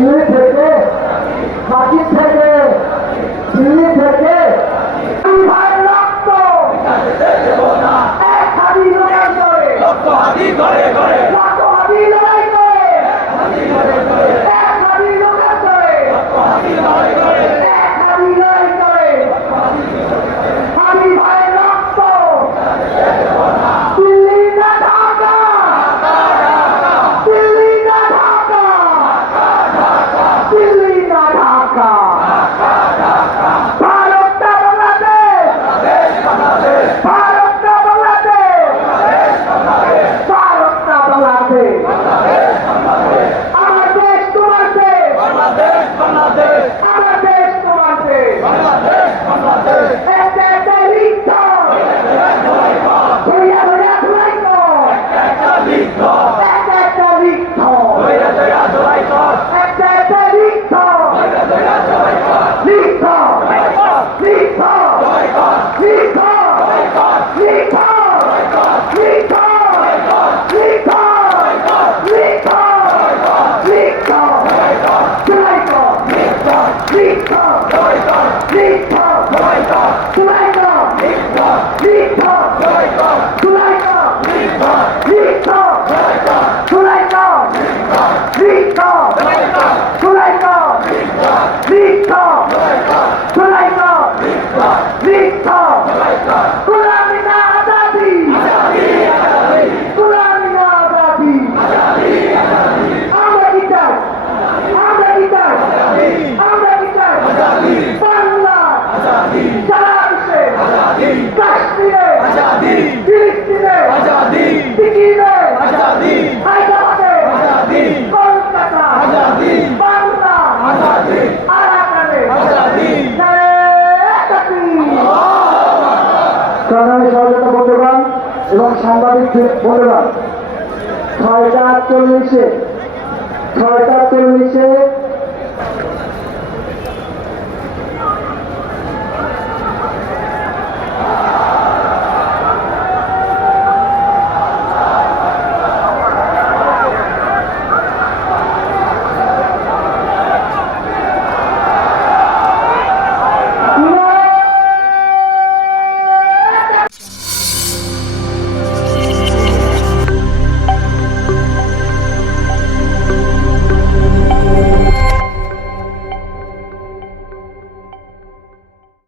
দিল্লি থেকে মাটি থেকে দিল্লি থেকে ভাইয়ের রক্ত এক হাতি লড়াই করে রক্ত হাতি লড়াই করে এক হাতি লড়াই করে এক হাতি লড়াই করে আমি ভাইয়ের রক্ত দিল্লি না ঢাকা দিল্লি না ঢাকা দিল্লি না ঢাকা ভারতটা বাংলাদেশ ভারতটা বাংলাদেশ ভারতটা বাংলাদেশ আমার দেশ তোমার দেশ আমার দেশ তোমার দেশ একটা একটা লিঙ্গ ধরিয়া ধরিয়া ধুলাই কর একটা লিঙ্গ একটা একটা লিঙ্গ একটা একটা লিঙ্গ লিঙ্গ লিঙ্গ লিঙ্গ লিঙ্গ লিঙ্গ বন্ধুগণ এবং সাংবাদিক বন্ধুগণ 6টা 40-এ